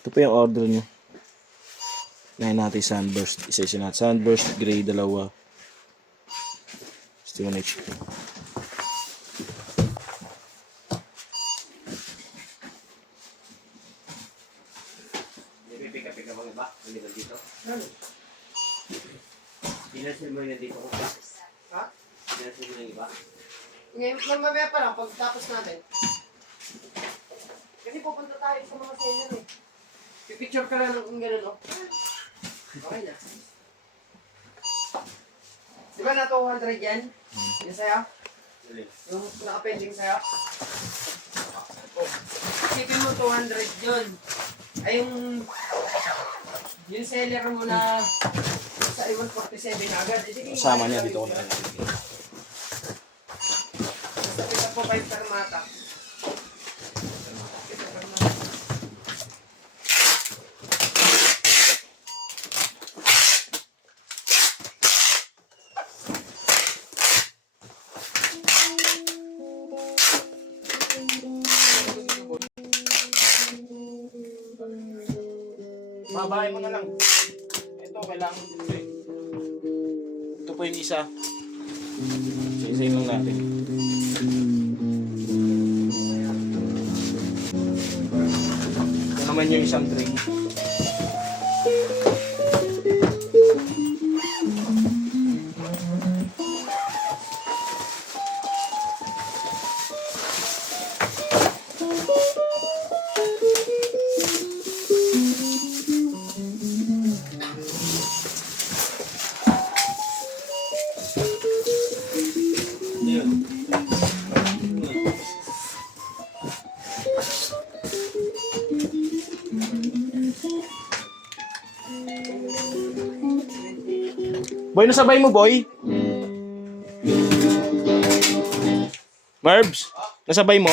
Ito po yung order nyo. Ngayon natin sunburst. Isa-isa natin. Sunburst, gray, dalawa. Still HP. Pika-pika mga ba? Maliban dito. Pinasil mo yun dito ko. Ha? Pinasil mo yung iba. Ngayon, mamaya pa lang, pagtapos natin. Kasi pupunta tayo sa mga senior eh. Pipicture ka lang ng gano'n, no? Okay na. Di ba na 200 yan? Yung sa'yo? Yung naka-pending sa'yo? Isipin mo 200 yun. Ay yung seller mo na sa 147 agad. Kasama niya dito ko na. Basta kita po 5 permata. Babae mo na lang. Ito, kailangan dito eh. Ito po yung isa. Isa-isayin lang natin. Ito naman yung isang tray. Boy, nasabay mo, boy? Marbs, nasabay mo?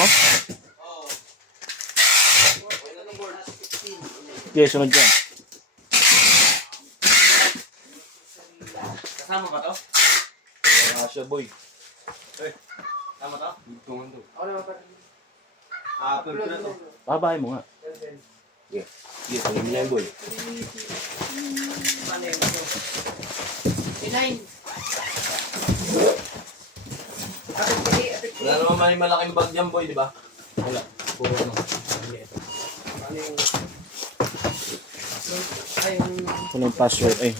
Okay, sunod dyan. Kasama ba to? Wala siya, boy. Kasama to? Tungan to. Ako naman pa. Pero na to. Babae mo nga. Yes, alam mo na yan, boy. Paano yung ito? P9. Wala naman may malaking bag dyan, boy, di ba? Wala. Puro ano. Paano yung... Ay, yung... Ito na yung password. Ay.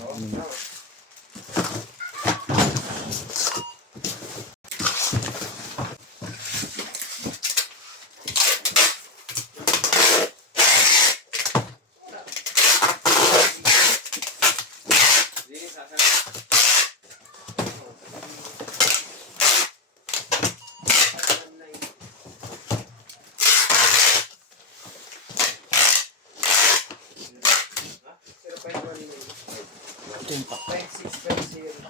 Ito yung pack. 5650.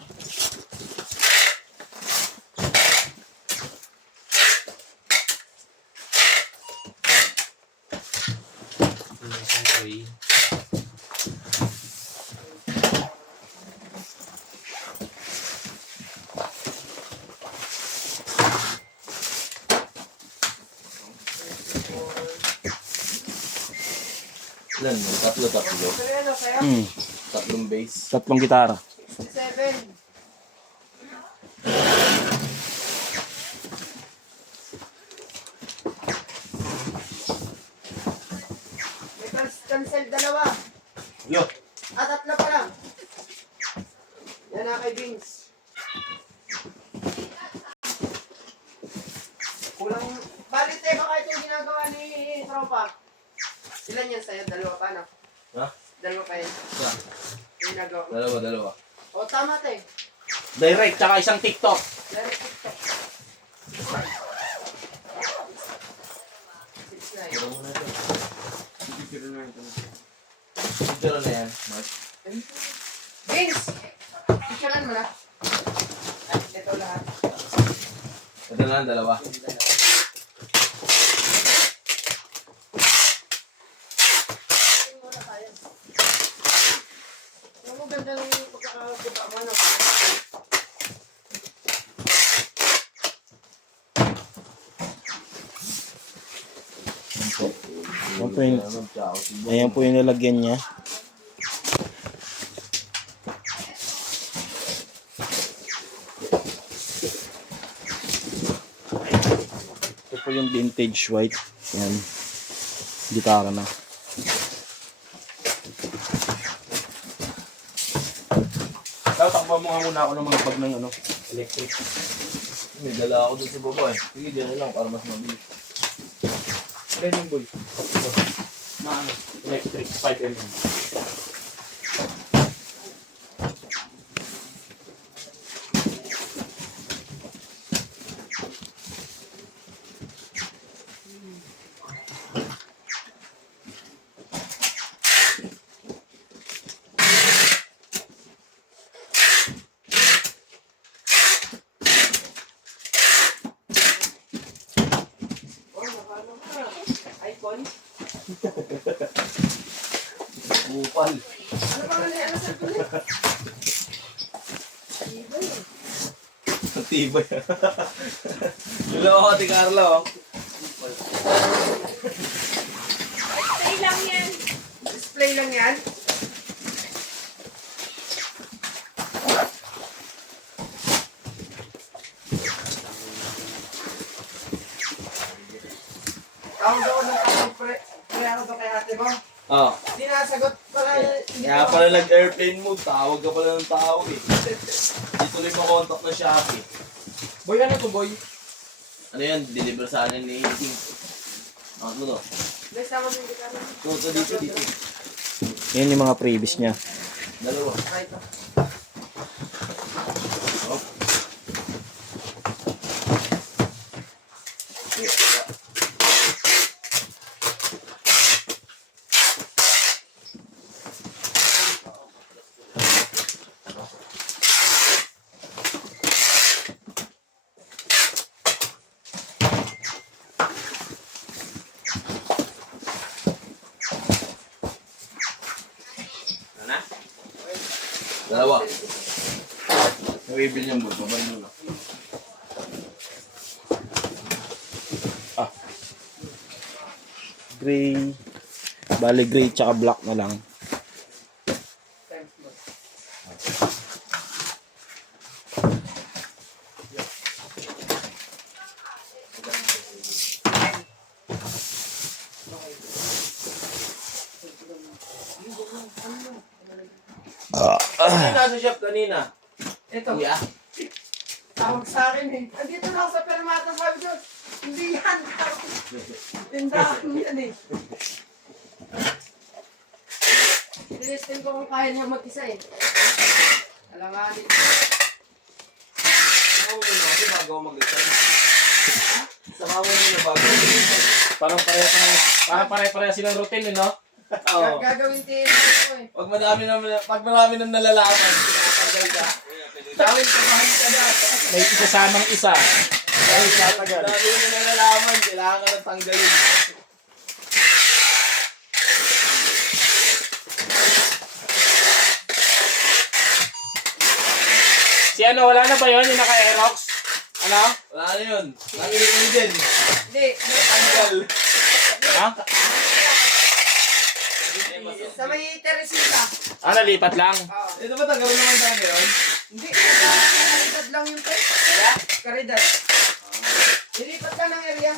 Ilan mo? Tatlo. Ano sa'yo? Tatlong base. Tatlong gitara. 67. May cancel dalawa. Yo! Tatlo pa lang. Yan na kay Vince. Kulang... Balit eh, baka ito yung ginagawa ni Tropa. Ilan yan sa'yo? Dalawa pa, no? Ha? Dalawa pa yan. Isa. Yung ginagawa mo. Dalawa. O, tama te. Direct, tsaka isang TikTok. Direct TikTok. 6'9". Picture na yan, Mark. Vince! Picturean mo na. Ay, ito lahat. Ito na lang, dalawa. Ang ganda ng pagkakabuka mo, ano? Ayan po yung, ayan po yung lalagyan niya. Ito po yung vintage white. Yan. Gitara na. Takbo mo nga muna ako ng mga bag ng ano, electric. May dala ako dun sa baba eh. Sige, dyan na lang para mas mabilis. Training boy. Na ano, electric 5mm. iPhone? Bupal. Ano ba nga ano sa tuloy? Tibay. Lula ako, Ate Carla, oh. Display lang yan. Display lang yan? Tawag ako ng kapag pre-ano ba kay ate mo? Oh. Hindi nasagot pala. Kaya pala nag-airplane mode, tawag ka pala ng tawag eh. Di tuloy mo contact na Shopee. Boy, ano to boy? Ano yan, deliver sa akin ni King. Bakit mo to? Guys, tama mo yung gitara. Ito, dito. Yan yung mga previous niya. Dalawa. Right. Oh. Dalawa. Nabibil niyang board, mabalik mo na. Gray. Bali gray tsaka black na lang. Ano nasa shop kanina? Ito. Kuya? Tawag sa akin eh. Andito na ako sa permata, sabi ko, hindi yan. Tindahan yan eh. Tinistin ko kung kaya niya mag-isa eh. Alanganin. Samawa mo na kasi bago ako mag-isay. Samawa mo na bago ako mag-isay. Parang pare-pareha silang routine, no? Oo. Gagawin din ko eh. Pag marami nang nalalaman, pinakatanggal ka. Dawin, pamahan ka na. May isasamang isa. Dahil tatagal. Dami mo nang nalalaman, kailangan ka nang tanggalin. Si ano, wala na ba yun? Yung naka-Aerox? Ano? Wala na yun. Nakilig mo din. Hindi. Tanggal. Ha? Sa may Teresita. Ah, nalipat lang. Oo. Ito ba tagal naman tayo ngayon? Hindi. Karidad lang yung pet. Kaya? Karidad. Nilipat lang ng area.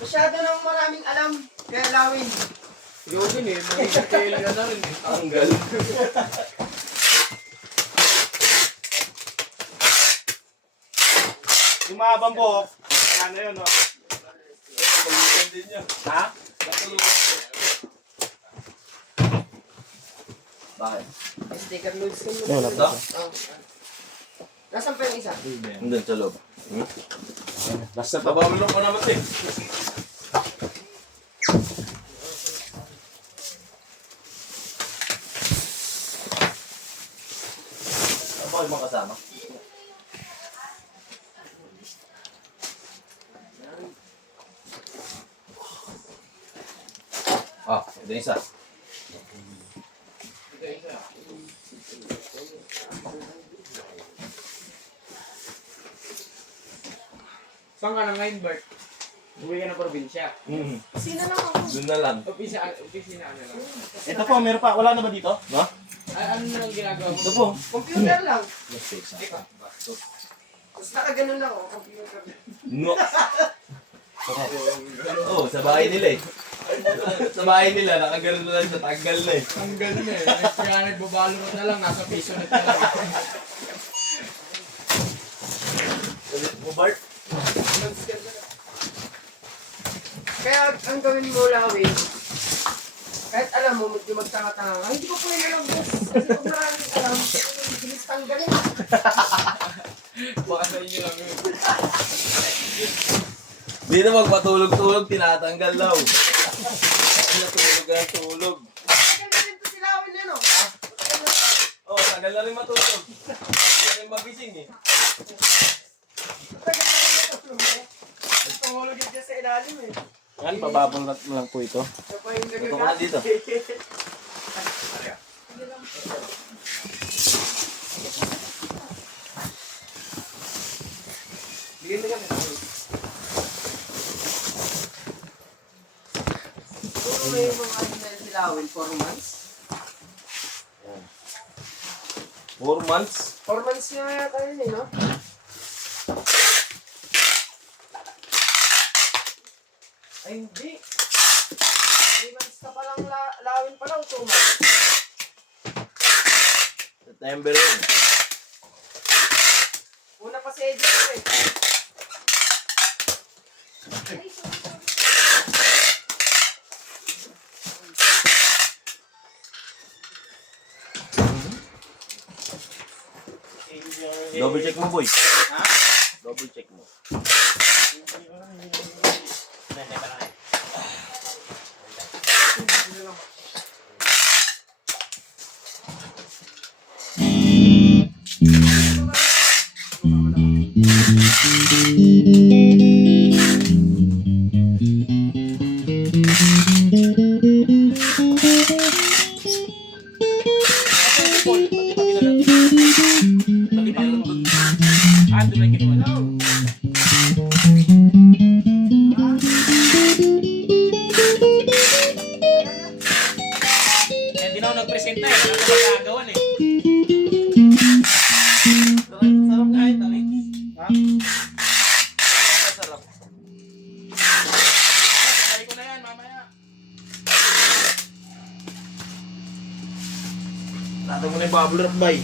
Masyado nang maraming alam. Kaya lawin. Ikaw din eh. Mag-detail ka na rin. Tanggal. Yung mga bambok, ano yun, no? Pag-ikan din niya. Ha? Bakit? Sticker notes ko Yan, wala pa. Oh. Nasaan pa yung isa? Nandun sa loob. Basta pa. Babamulong ko naman eh. Ano ba kayo mga kasama? Ah, ito yung isa. Saan ka na ngayon, Bert? Uwi ka ng probinsya. Mm. Sino lang ako? Doon na lang. Opisina na lang. Ito po, meron pa. Wala na ba dito? No? Ano na lang ginagawa mo? Ito po. Computer lang. Ika. Tapos nakaganon lang ako, computer. No. Oo, sa bahay nila eh. Sa bahay nila, nakagano na lang sa tanggal na eh. Tanggal na eh. Kaya nagbabalo na lang, nasa piso na lang. Ulit mo, Bart? Kaya ang gawin mo lang, kahit alam mo, medyo magtanga-tanga ka, hindi ko po yun alam, boss. Kasi kung maraming alam, bilis tanggalin. Baka sa inyo lang yun. Di na magpatulog-tulog, tinatanggal daw. Natulog ang tulog. Tagal na rin ito silawin na, no? Oh, tagal na rin matulog. Tagal na rin magising eh. Tagal na rin ito, tumulog yun dyan sa ilalim eh. Yan, pababol na lang po ito. Ito pa yung Ito ka dito. Bigyan mo kami. Puro na yung mga ano na silawin, 4 months. 4 months. 4 months nga yata yun eh, no? Ay, hindi. 3 months ka palang lawin pa lang, 2 months. September yun. Una pa si Eddie ko eh. Double check mo, boy. Ha? Double check mo. Doon lang kinuha. Hindi na ako nagpresenta eh. Wala ko magagawan eh. Sarap kahit ano eh. Ha? Sarap. Sabay ko na yan mamaya. Tatang mo na yung bubble wrap, bay.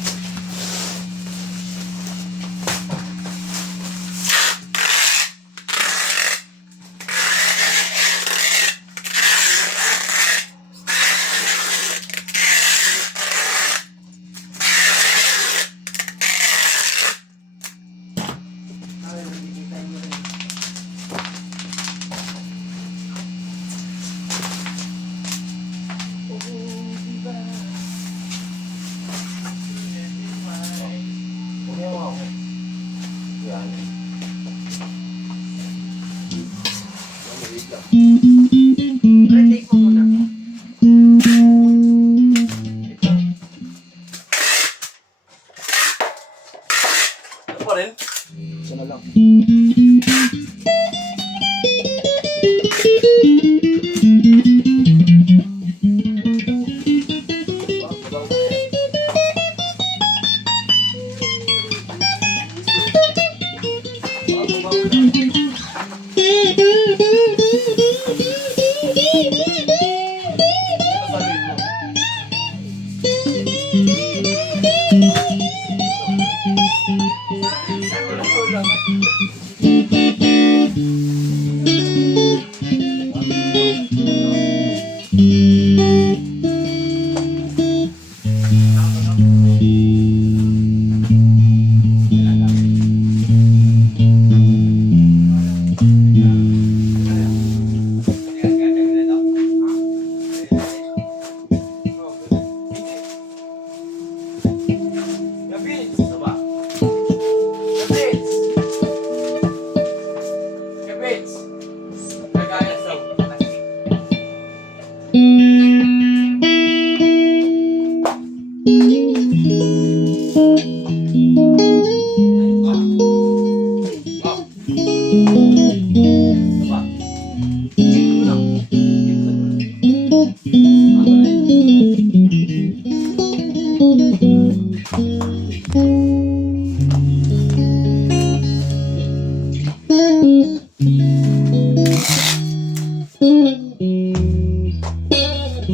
Sama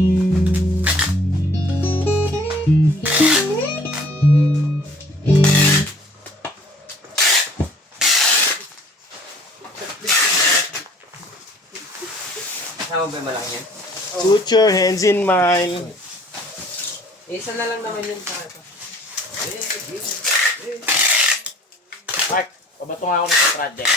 ba mo lang yan? Suture, hands in mine. Isa na lang naman yun para ito. Mark, pabato nga ako sa project.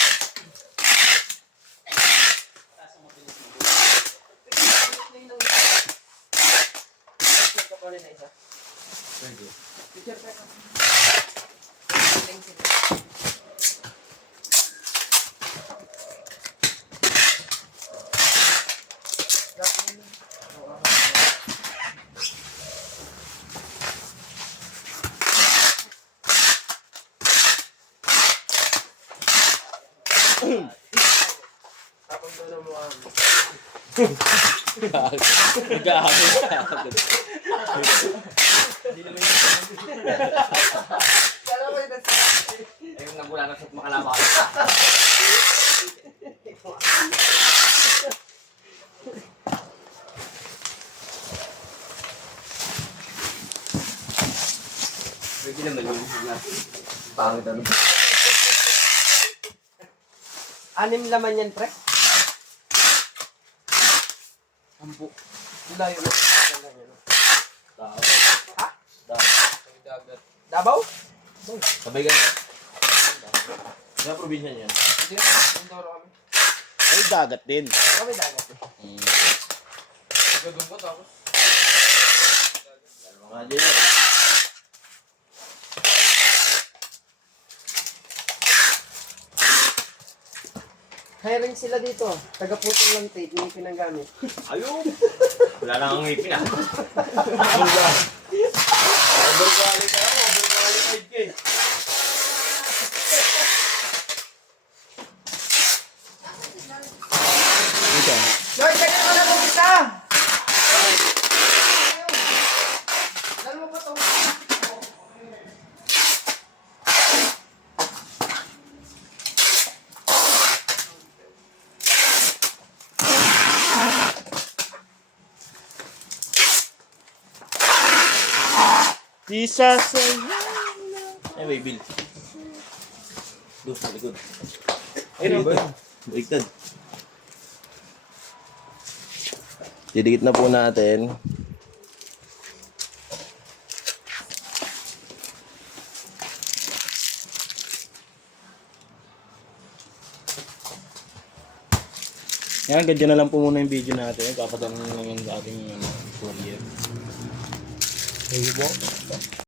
Tapos doon ang mukha mo. Nag-aamay ka agad. Kala ko yun. Ayun, nagulanan sa makalaban. Pwede naman yun. Pangit ano. 6 laman yan, pre. 10. Layo na. Tao. Ha? Tao. Davao? Sabay ka na. Sa probinsya niyan. Hindi. Mindoro kami. Ay, dagat din. Kami dagat eh. Gagawin ko tapos. Mga dyan. Hiring sila dito. Taga-putol lang tape. Yung pinagamit. Ayun! Wala na ang ngipin ah. Overqualified ka lang, overqualified ka eh. Ito. Lord, ganyan ka na po kita! Dalawa pa to. Jesus. Ay, may bill. Doon, sa likod. Ayun, baliktad. Didikit na po natin. Yan, ganyan na lang po muna yung video natin. Papadala na lang yung ating courier. Thank you po.